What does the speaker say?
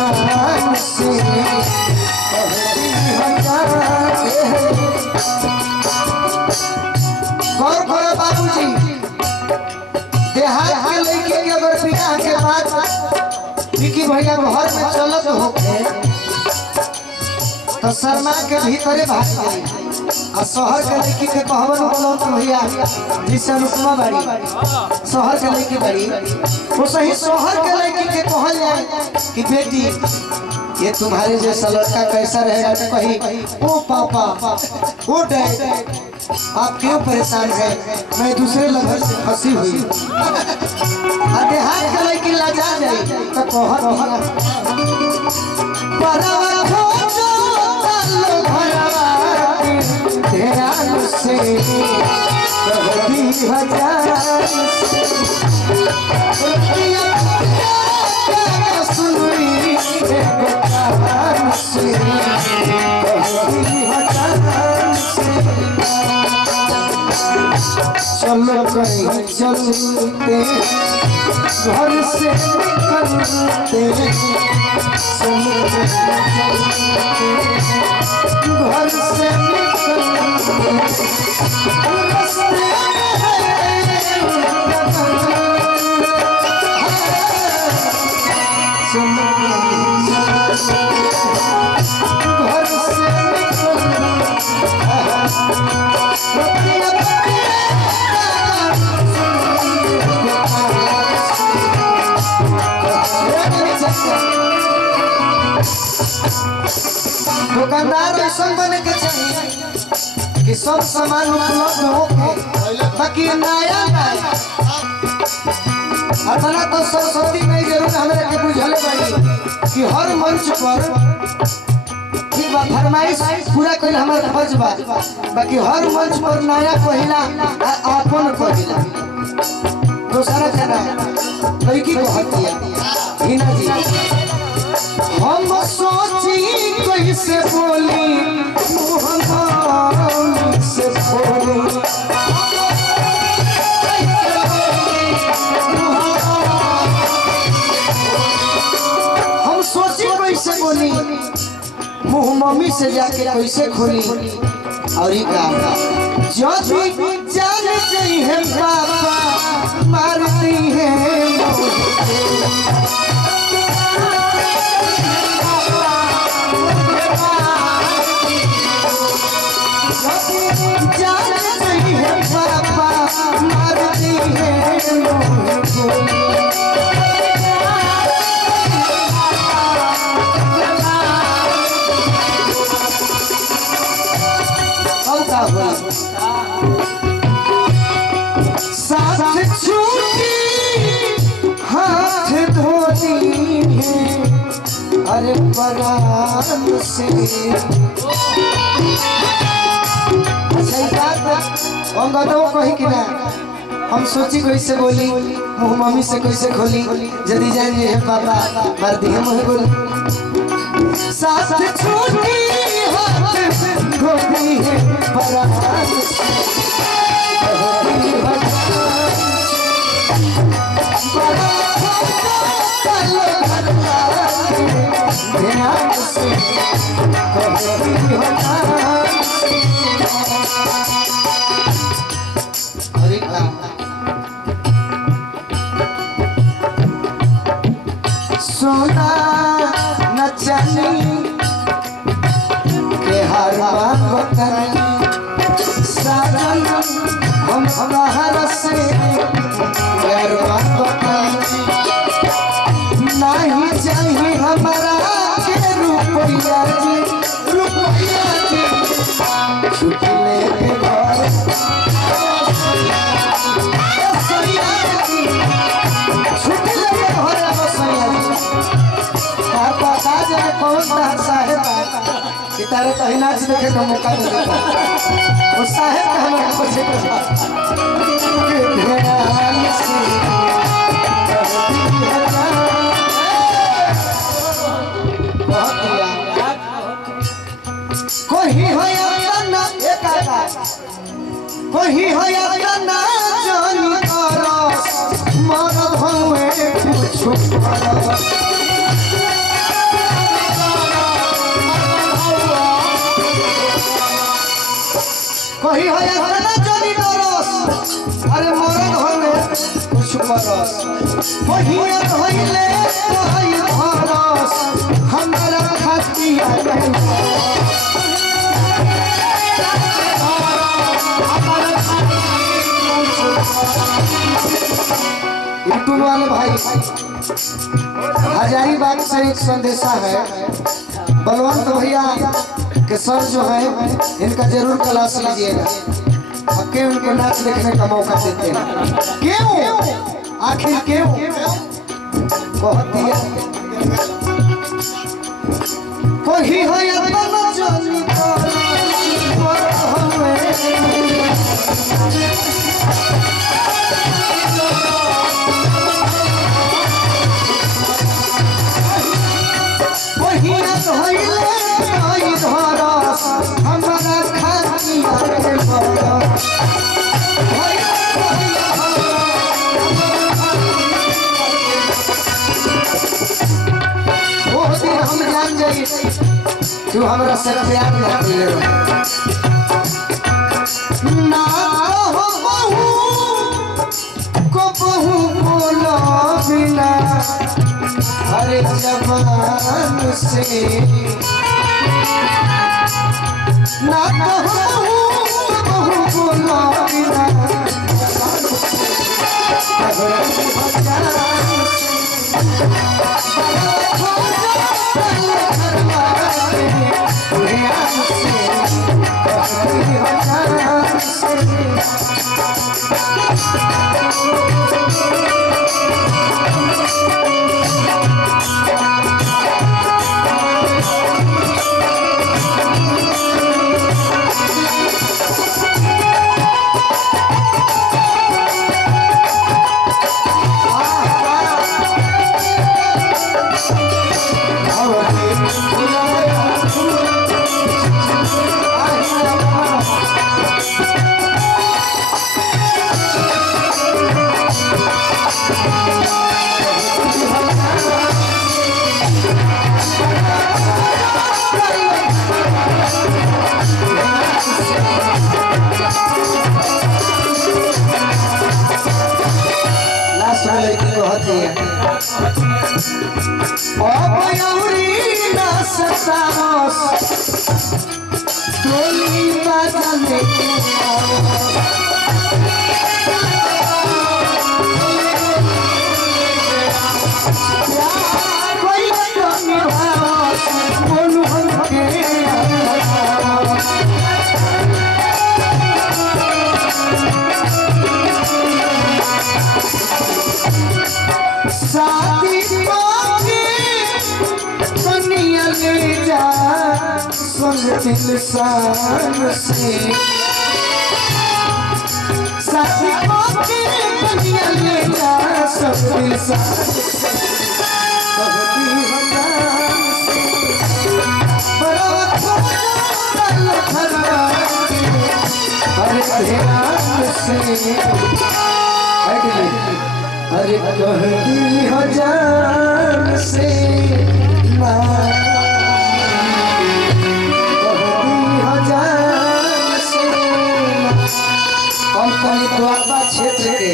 जान से गौर करो बाबूजी, देहात के लड़के के अगर बियाह के बाद विकी भैया घर में चलत होके तो शर्मा के भीतरे भाग गई और शहर के लड़की के कहवन बोलो तो भैया जिससे रुकमा बाड़ी शहर के लड़की बाड़ी वो सही शहर के लड़की के कहल जाए कि बेटी ये तुम्हारे जैसा लड़का कैसा रहेगा तो कही ओ पापा ओ डैड आप क्यों परेशान है, मैं दूसरे लड़के से फंसी हुई। देहात के लड़की लाजा जाए तो कहत ध्यान से चलो कहीं चलते घर से निकलते घर से दुकानदार ऐसा बने के चाहिए कि सब सामान उपलब्ध हो ताकि नया अपना तो सरस्वती में जरूर हमारे के बुझल बाड़ी कि हर मंच पर ठीक बा फरमाइश पूरा कइल हमार फर्ज बा, बाकी हर मंच पर नया पहिला आपन पहिला दूसरा जना लड़की को हटिया हिना जी हम सोची कैसे बोली मुहम्मद से बोली हम सोची कैसे बोली मुँह मम्मी से जाके कैसे खोली और जब भी जान गई है पापा मारती है जान नहीं है पापा मारती है साथ छूटी हाथ धोती है अरे परान से। हम कही कि ना हम सोची कैसे बोली मुँह मम्मी से कैसे खोली यदि जान जे है पापा मार दिए मुँह बोली साथ छूटी हाथ धोती है परान सोना न चांदी के हर वतन साजन हम बाहर से नहीं चाहिए हमारा के रुपया जी छुट्टी लेके घर छुट्टी लेके घर पता जाए कौन साहेब सितारे कहीं नाच देखे का मौका नहीं देता वो साहेब का हमारे पीछे कोई होया ना जानी करो मर भवे कुछ कही है अपना जनी दरस अरे मरद होले कुछ परस वही कहले कही धरस हमरा खातिया यूट्यूब वाले भाई हजारीबाग से एक संदेशा है बलवंत भैया के सर जो है इनका जरूर क्लास लीजिएगा क्यों उनको नाच देखने का मौका देते हैं क्यों आखिर क्यों बहुत दिया कोई है अपना जानी तू हमरा से प्यार ना दिए ना हो बहू को बहू बोला बिना हरे जवान से ना हो बहू बोला बिना दिल शान से साथी के दुनिया ले जा सब दिल शान से कहती हजान से बड़ा खरा अरे ध्यान से अरे कहती हजान से ना क्षेत्र के